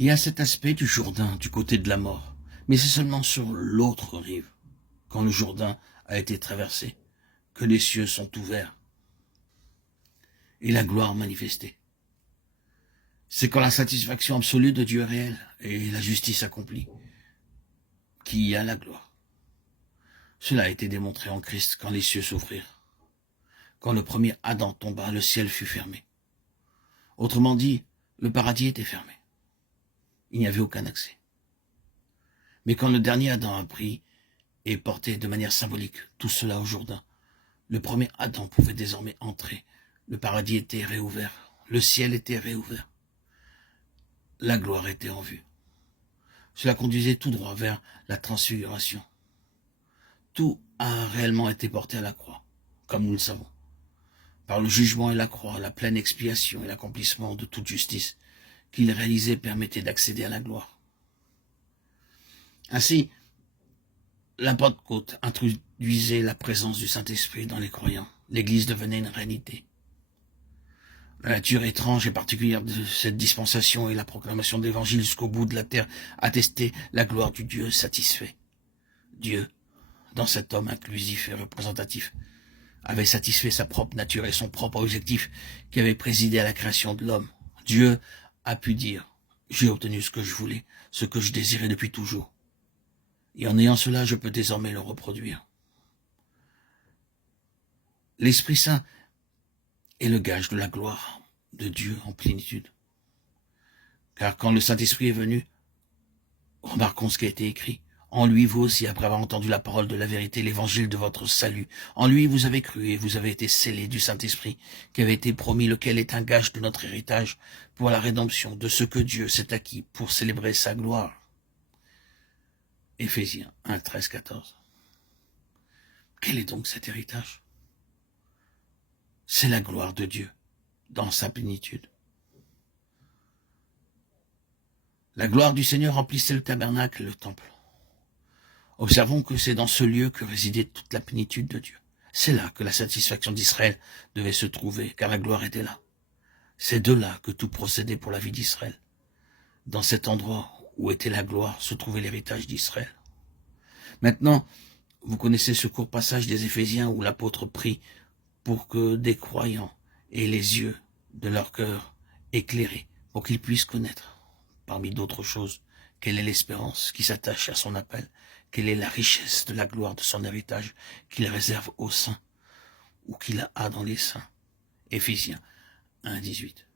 Il y a cet aspect du Jourdain du côté de la mort, mais c'est seulement sur l'autre rive, quand le Jourdain a été traversé, que les cieux sont ouverts et la gloire manifestée. C'est quand la satisfaction absolue de Dieu est réelle et la justice accomplie qu'il y a la gloire. Cela a été démontré en Christ quand les cieux s'ouvrirent. Quand le premier Adam tomba, le ciel fut fermé. Autrement dit, le paradis était fermé. Il n'y avait aucun accès. Mais quand le dernier Adam a pris et porté de manière symbolique tout cela au Jourdain, le premier Adam pouvait désormais entrer. Le paradis était réouvert. Le ciel était réouvert. La gloire était en vue. Cela conduisait tout droit vers la transfiguration. Tout a réellement été porté à la croix, comme nous le savons. Par le jugement et la croix, la pleine expiation et l'accomplissement de toute justice qu'il réalisait permettait d'accéder à la gloire. Ainsi, la Pentecôte introduisait la présence du Saint-Esprit dans les croyants. L'Église devenait une réalité. La nature étrange et particulière de cette dispensation et la proclamation de l'Évangile jusqu'au bout de la terre attestaient la gloire du Dieu satisfait. Dieu, dans cet homme inclusif et représentatif, avait satisfait sa propre nature et son propre objectif qui avait présidé à la création de l'homme. Dieu a pu dire « J'ai obtenu ce que je voulais, ce que je désirais depuis toujours. Et en ayant cela, je peux désormais le reproduire. » L'Esprit Saint est le gage de la gloire de Dieu en plénitude. Car quand le Saint-Esprit est venu, remarquons ce qui a été écrit. En lui, vous aussi, après avoir entendu la parole de la vérité, l'évangile de votre salut. En lui, vous avez cru et vous avez été scellés du Saint-Esprit qui avait été promis, lequel est un gage de notre héritage pour la rédemption de ce que Dieu s'est acquis pour célébrer sa gloire. Éphésiens 1, 13, 14. Quel est donc cet héritage? C'est la gloire de Dieu dans sa plénitude. La gloire du Seigneur remplissait le tabernacle et le temple. Observons que c'est dans ce lieu que résidait toute la plénitude de Dieu. C'est là que la satisfaction d'Israël devait se trouver, car la gloire était là. C'est de là que tout procédait pour la vie d'Israël. Dans cet endroit où était la gloire se trouvait l'héritage d'Israël. Maintenant, vous connaissez ce court passage des Éphésiens où l'apôtre prie pour que des croyants aient les yeux de leur cœur éclairés, pour qu'ils puissent connaître, parmi d'autres choses, quelle est l'espérance qui s'attache à son appel, quelle est la richesse de la gloire de son héritage qu'il réserve aux saints ou qu'il a dans les saints. Éphésiens 1, 18.